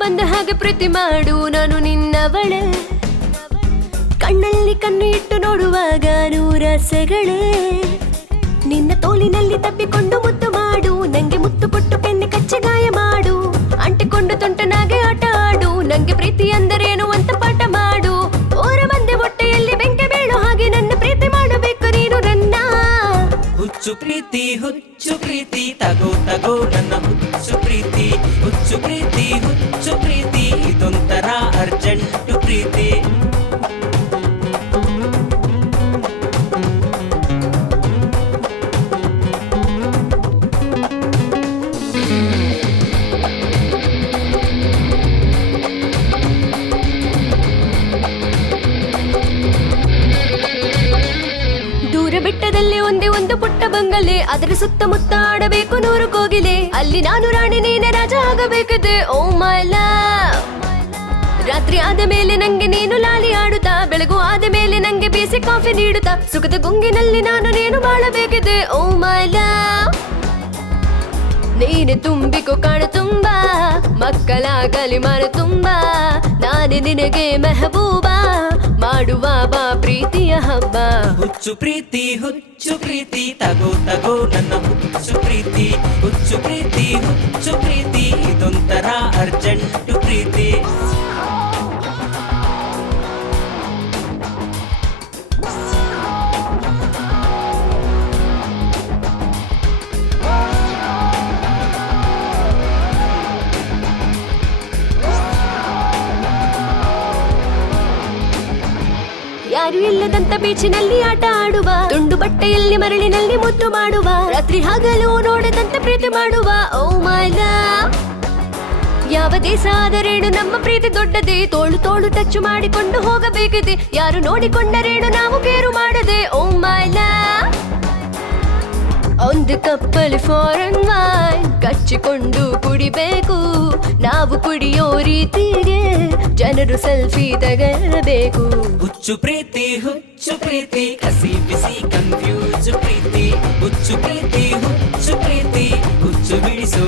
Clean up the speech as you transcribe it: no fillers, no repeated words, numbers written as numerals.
ಬಂದ ಹಾಗೆ ಪ್ರೀತಿ ಮಾಡು, ನಾನು ನಿನ್ನವಳೆ. ಕಣ್ಣಲ್ಲಿ ಕಣ್ಣು ಇಟ್ಟು ನೋಡುವಾಗ ನೂರಾಸೆಗಳೇ. ನಿನ್ನ ತೋಲಿನಲ್ಲಿ ತಪ್ಪಿಕೊಂಡು ಮುತ್ತು ಮಾಡು, ನಂಗೆ ಮುತ್ತು ಕೊಟ್ಟು ಕೆನ್ನೆ ಕಚ್ಚೆ ಗಾಯ ಮಾಡು. ಅಂಟಿಕೊಂಡು ತುಂಟನಾಗೆ ಆಟ ಆಡು, ನಂಗೆ ಪ್ರೀತಿ ಅಂದರೇನು ಅಂತ ಪಾಠ ಮಾಡು. ಓರ ಬಂದೆ ಹೊಟ್ಟೆಯಲ್ಲಿ ಬೆಂಕಿ ಬೀಳೋ ಹಾಗೆ ನನ್ನ ಪ್ರೀತಿ ಮಾಡಬೇಕು ನೀನು ನನ್ನ. ಹುಚ್ಚು ಪ್ರೀತಿ ತಗೋ ತಗೋ ನನ್ನ ಹುಚ್ಚು ಪ್ರೀತಿ. ಹುಚ್ಚು ಪ್ರೀತಿ ಇದೊಂಥರ ಅರ್ಜೆಂಟು ಪ್ರೀತಿ. ಬೆಟ್ಟದಲ್ಲಿ ಒಂದೇ ಒಂದು ಪುಟ್ಟ ಬಂಗಲೆ, ಅದರ ಸುತ್ತಮುತ್ತ ಆಡಬೇಕು 100 ಕೋಗಿಲೆ. ಅಲ್ಲಿ ನಾನು ರಾಣಿ ನೀನೆ ರಾಜ ಆಗಬೇಕಿದೆ. ಓ ಮೈ ಲವ್. ರಾತ್ರಿ ಆದ ಮೇಲೆ ನಂಗೆ ನೀನು ಲಾಲಿ ಆಡುತ್ತಾ, ಬೆಳಗು ಆದ ಮೇಲೆ ನಂಗೆ ಬಿಸಿ ಕಾಫಿ ನೀಡುತ್ತಾ, ಸುಖದ ಗುಂಗಿನಲ್ಲಿ ನಾನು ನೀನು ಬಾಳಬೇಕಿದೆ. ಓ ಮೈ ಲವ್. ನೀನೆ ತುಂಬಿಕೋ ಕಾಣು ತುಂಬಾ, ಮಕ್ಕಳಾಗಲಿ ಮನ ತುಂಬಾ. ನಾನೇ ನಿನಗೆ ಮೆಹಬೂಬಾ, ಮಾಡುವ ಬಾ ಪ್ರೀತಿಯ ಹಬ್ಬ. ಹುಚ್ಚು ಪ್ರೀತಿ ತಗೋ ತಗೋ ನನ್ನ ಹುಚ್ಚು ಪ್ರೀತಿ. ಹುಚ್ಚು ಪ್ರೀತಿ ಇದೊಂಥರ ಅರ್ಜೆಂಟು ಪ್ರೀತಿ. ಯಾರು ಇಲ್ಲದಂತ ಬೀಚಿನಲ್ಲಿ ಆಟ ಆಡುವ, ತುಂಡು ಬಟ್ಟೆಯಲ್ಲಿ ಮರಳಿನಲ್ಲಿ ಮುದ್ದು ಮಾಡುವ, ರಾತ್ರಿ ಹಗಲು ನೋಡದಂತ ಪ್ರೀತಿ ಮಾಡುವ. ಓ ಮೈ ಲವ್. ಯಾವ ದೇಶ ಆದರೇನು ನಮ್ಮ ಪ್ರೀತಿ ದೊಡ್ಡದೆ, ತೋಳು ತೋಳು ಟಚ್ ಮಾಡಿಕೊಂಡು ಹೋಗಬೇಕಿದೆ. ಯಾರು ನೋಡಿಕೊಂಡರೇನು ನಾವು ಕೇರು ಮಾಡದೆ. ಓ ಮೈ ಲವ್. ಒಂದು ಕಪ್ಪಲ್ಲಿ ಫಾರೆನ್ ವೈನ್ ಕಚ್ಚಿಕೊಂಡು ಕುಡಿಬೇಕು, ನಾವು ಕುಡಿಯೋ ರೀತಿಗೆ ಜನರು ಸೆಲ್ಫಿ ತೆಗೆಯಬೇಕು. ಹುಚ್ಚು ಪ್ರೀತಿ ಕಸಿ ಬಿಸಿ ಕನ್ಫ್ಯೂಸ್ ಪ್ರೀತಿ. ಹುಚ್ಚು ಪ್ರೀತಿ ಹುಚ್ಚು ಬಿಡಿಸೋ